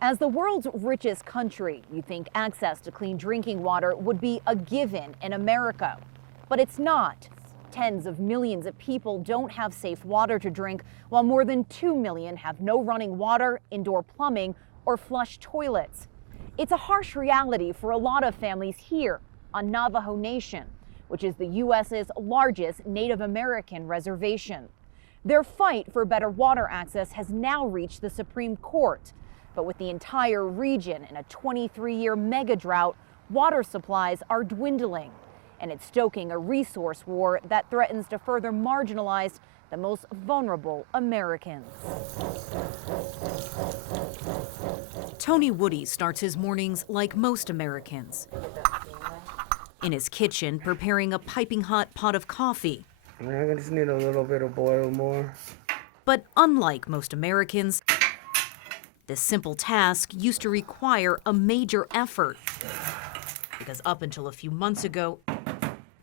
As the world's richest country, you think access to clean drinking water would be a given in America. But it's not. Tens of millions of people don't have safe water to drink, while more than 2 million have no running water, indoor plumbing, or flush toilets. It's a harsh reality for a lot of families here on Navajo Nation, which is the U.S.'s largest Native American reservation. Their fight for better water access has now reached the Supreme Court. But with the entire region in a 23-year megadrought, water supplies are dwindling. And it's stoking a resource war that threatens to further marginalize the most vulnerable Americans. Tony Woody starts his mornings like most Americans, in his kitchen preparing a piping hot pot of coffee. I just need a little bit of boil more. But unlike most Americans, this simple task used to require a major effort. Because up until a few months ago,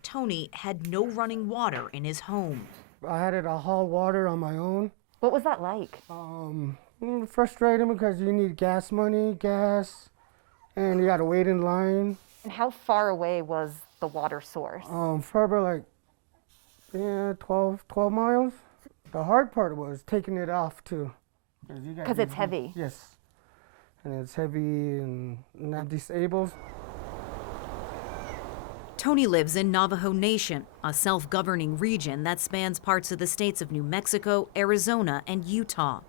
Tony had no running water in his home. I had to haul water on my own. What was that like? Frustrating because you need gas money, and you got to wait in line. And how far away was the water source? For about 12 miles. The hard part was taking it off too. Because it's heavy. Yes, and it's heavy and not disabled. Tony lives in Navajo Nation, a self-governing region that spans parts of the states of New Mexico, Arizona, and Utah.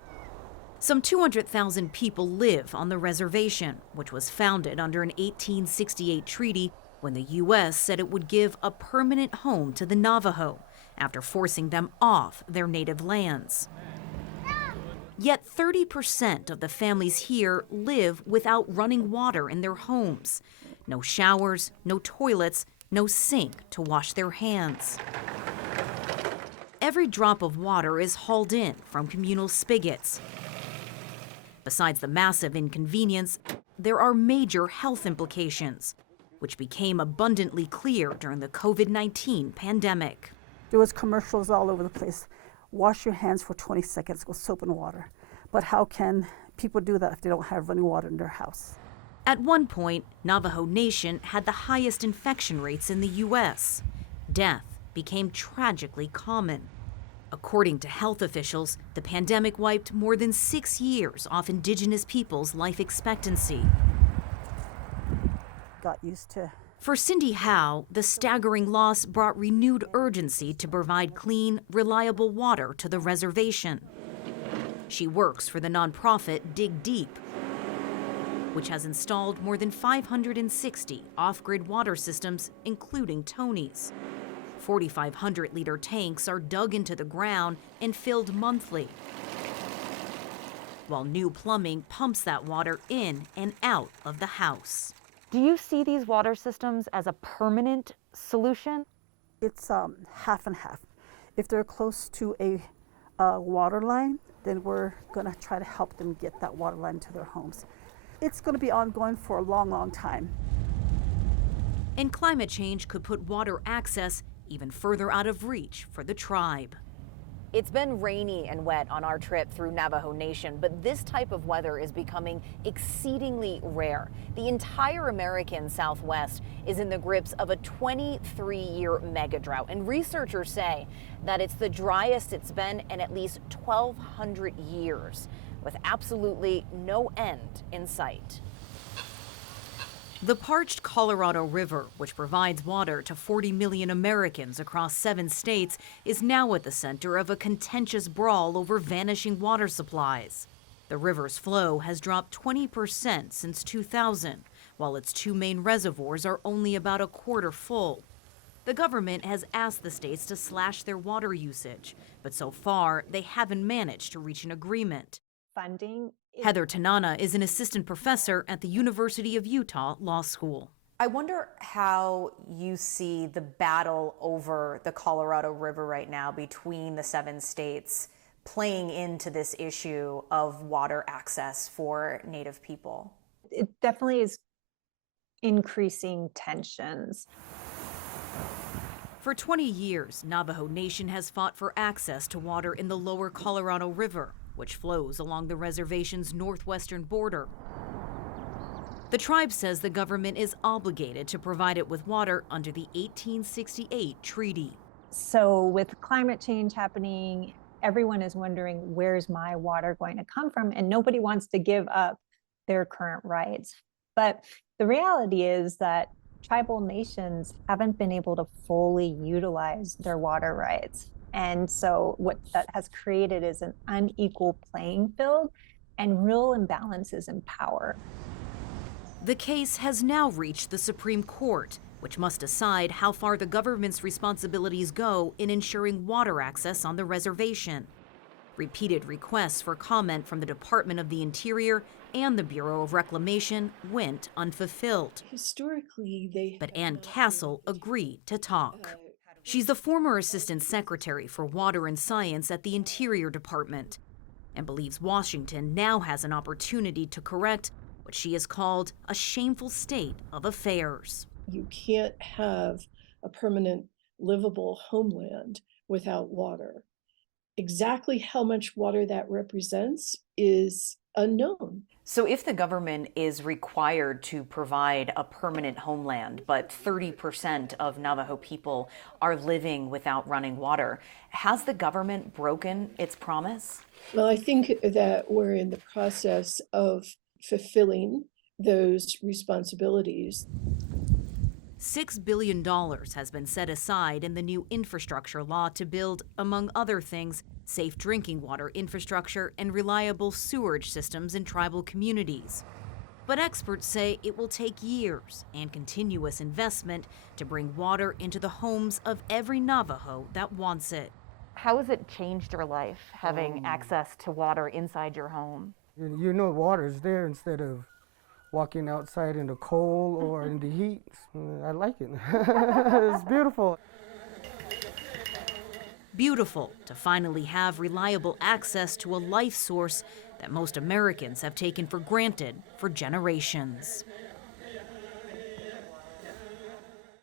Some 200,000 people live on the reservation, which was founded under an 1868 treaty when the U.S. said it would give a permanent home to the Navajo after forcing them off their native lands. Yet 30% of the families here live without running water in their homes. No showers, no toilets, no sink to wash their hands. Every drop of water is hauled in from communal spigots. Besides the massive inconvenience, there are major health implications, which became abundantly clear during the COVID-19 pandemic. There was commercials all over the place. Wash your hands for 20 seconds with soap and water. But how can people do that if they don't have running water in their house? At one point, Navajo Nation had the highest infection rates in the U.S. Death became tragically common. According to health officials, the pandemic wiped more than 6 years off Indigenous people's life expectancy. Got used to. For Cindy Howe, the staggering loss brought renewed urgency to provide clean, reliable water to the reservation. She works for the nonprofit Dig Deep, which has installed more than 560 off-grid water systems, including Tony's. 4,500-liter tanks are dug into the ground and filled monthly, while new plumbing pumps that water in and out of the house. Do you see these water systems as a permanent solution? It's half and half. If they're close to a water line, then we're going to try to help them get that water line to their homes. It's going to be ongoing for a long, long time. And climate change could put water access even further out of reach for the tribe. It's been rainy and wet on our trip through Navajo Nation, but this type of weather is becoming exceedingly rare. The entire American Southwest is in the grips of a 23-year megadrought, and researchers say that it's the driest it's been in at least 1,200 years, with absolutely no end in sight. The parched Colorado River, which provides water to 40 million Americans across 7 states, is now at the center of a contentious brawl over vanishing water supplies. The river's flow has dropped 20% since 2000, while its 2 main reservoirs are only about a quarter full. The government has asked the states to slash their water usage, but so far they haven't managed to reach an agreement. Funding. Heather Tanana is an assistant professor at the University of Utah Law School. I wonder how you see the battle over the Colorado River right now between the 7 states playing into this issue of water access for Native people. It definitely is increasing tensions. For 20 years, Navajo Nation has fought for access to water in the lower Colorado River, which flows along the reservation's northwestern border. The tribe says the government is obligated to provide it with water under the 1868 treaty. So with climate change happening, everyone is wondering, where's my water going to come from? And nobody wants to give up their current rights. But the reality is that tribal nations haven't been able to fully utilize their water rights. And so what that has created is an unequal playing field and real imbalances in power. The case has now reached the Supreme Court, which must decide how far the government's responsibilities go in ensuring water access on the reservation. Repeated requests for comment from the Department of the Interior and the Bureau of Reclamation went unfulfilled. But Ann Castle agreed to talk. She's the former Assistant Secretary for Water and Science at the Interior Department and believes Washington now has an opportunity to correct what she has called a shameful state of affairs. You can't have a permanent livable homeland without water. Exactly how much water that represents is unknown. So if the government is required to provide a permanent homeland, but 30% of Navajo people are living without running water, has the government broken its promise? Well, I think that we're in the process of fulfilling those responsibilities. $6 billion has been set aside in the new infrastructure law to build, among other things, safe drinking water infrastructure and reliable sewerage systems in tribal communities. But experts say it will take years and continuous investment to bring water into the homes of every Navajo that wants it. How has it changed your life, having access to water inside your home? You know water is there instead of walking outside in the cold or in the heat. I like it. It's beautiful. Beautiful to finally have reliable access to a life source that most Americans have taken for granted for generations.